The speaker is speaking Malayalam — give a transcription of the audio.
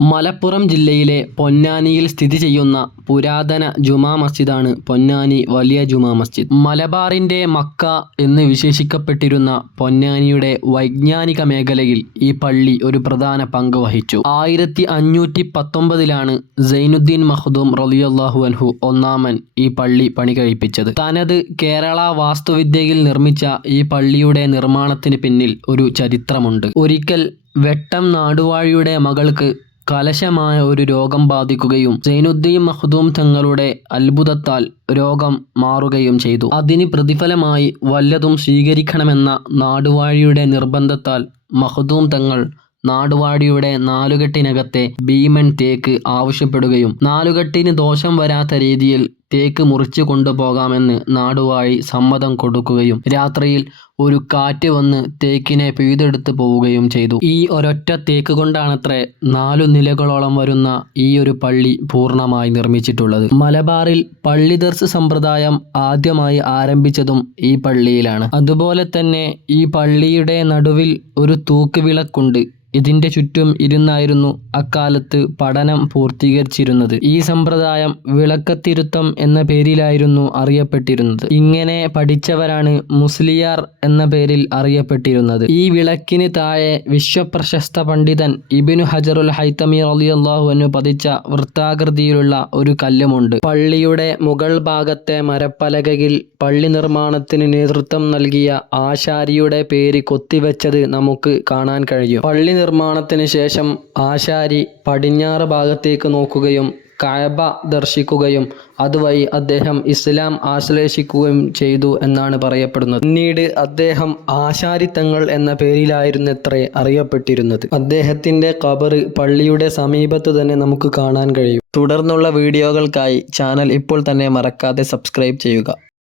മലപ്പുറം ജില്ലയിലെ പൊന്നാനിയിൽ സ്ഥിതി ചെയ്യുന്ന പുരാതന ജുമാ മസ്ജിദാണ് പൊന്നാനി വലിയ ജുമാ മസ്ജിദ്. മലബാറിൻ്റെ മക്ക എന്ന് വിശേഷിക്കപ്പെട്ടിരുന്ന പൊന്നാനിയുടെ വൈജ്ഞാനിക മേഖലയിൽ ഈ പള്ളി ഒരു പ്രധാന പങ്ക് വഹിച്ചു. 1519 സൈനുദ്ദീൻ മഖ്ദൂം റളിയല്ലാഹു അൻഹു ഒന്നാമൻ ഈ പള്ളി പണി കഴിപ്പിച്ചത്. തനത് കേരള വാസ്തുവിദ്യയിൽ നിർമ്മിച്ച ഈ പള്ളിയുടെ നിർമ്മാണത്തിന് പിന്നിൽ ഒരു ചരിത്രമുണ്ട്. ഒരിക്കൽ വെട്ടം നാടുവാഴിയുടെ മകൾക്ക് കലശമായ ഒരു രോഗം ബാധിക്കുകയും സൈനുദ്ദീൻ മഖ്ദൂം തങ്ങളുടെ അത്ഭുതത്താൽ രോഗം മാറുകയും ചെയ്തു. അതിന് പ്രതിഫലമായി വല്ലതും സ്വീകരിക്കണമെന്ന നാടുവാഴിയുടെ നിർബന്ധത്താൽ മഖ്ദൂം തങ്ങൾ നാടുവാഴിയുടെ നാലുകെട്ടിനകത്തെ ഭീമൻ തേക്ക് ആവശ്യപ്പെടുകയും നാലുകെട്ടിന് ദോഷം വരാത്ത രീതിയിൽ തേക്ക് മുറിച്ചു കൊണ്ടുപോകാമെന്ന് നാടുവാഴി സമ്മതം കൊടുക്കുകയും രാത്രിയിൽ ഒരു കാറ്റ് വന്ന് തേക്കിനെ പിഴുതെടുത്ത് പോവുകയും ചെയ്തു. ഈ ഒരൊറ്റ തേക്ക് കൊണ്ടാണത്രേ 4 നിലകളോളം വരുന്ന ഈ ഒരു പള്ളി പൂർണ്ണമായി നിർമ്മിച്ചിട്ടുള്ളത്. മലബാറിൽ പള്ളി ദർസ് സമ്പ്രദായം ആദ്യമായി ആരംഭിച്ചതും ഈ പള്ളിയിലാണ്. അതുപോലെ തന്നെ ഈ പള്ളിയുടെ നടുവിൽ ഒരു തൂക്കുവിളക്കുണ്ട്. ഇതിൻ്റെ ചുറ്റും ഇരുന്നായിരുന്നു അക്കാലത്ത് പഠനം പൂർത്തീകരിച്ചിരുന്നത്. ഈ സമ്പ്രദായം വിളക്കത്തിരുത്തം എന്ന പേരിലായിരുന്നു അറിയപ്പെട്ടിരുന്നത്. ഇങ്ങനെ പഠിച്ചവരാണ് മുസ്ലിയാർ എന്ന പേരിൽ അറിയപ്പെട്ടിരുന്നത്. ഈ വിളക്കിന് താഴെ വിശ്വപ്രശസ്ത പണ്ഡിതൻ ഇബ്നു ഹജറുൽ ഹൈതമി റളിയല്ലാഹു അൻഹു പതിച്ച വൃത്താകൃതിയിലുള്ള ഒരു കല്ലുമുണ്ട്. പള്ളിയുടെ മുകൾ ഭാഗത്തെ മരപ്പലകയിൽ പള്ളി നിർമ്മാണത്തിന് നേതൃത്വം നൽകിയ ആശാരിയുടെ പേര് കൊത്തിവെച്ചത് നമുക്ക് കാണാൻ കഴിയും. പള്ളി നിർമ്മാണത്തിന് ശേഷം ആശാരി പടിഞ്ഞാറ് ഭാഗത്തേക്ക് നോക്കുകയും കഅബ ദർശിക്കുകയും അതുവഴി അദ്ദേഹം ഇസ്ലാം ആശ്ലേഷിക്കുകയും ചെയ്തു എന്നാണ് പറയപ്പെടുന്നത്. പിന്നീട് അദ്ദേഹം ആശാരിത്തങ്ങൾ എന്ന പേരിലായിരുന്നത്രേ അറിയപ്പെട്ടിരുന്നത്. അദ്ദേഹത്തിൻ്റെ ഖബർ പള്ളിയുടെ സമീപത്ത് തന്നെ നമുക്ക് കാണാൻ കഴിയും. തുടർന്നുള്ള വീഡിയോകൾക്കായി ചാനൽ ഇപ്പോൾ തന്നെ മറക്കാതെ സബ്സ്ക്രൈബ് ചെയ്യുക.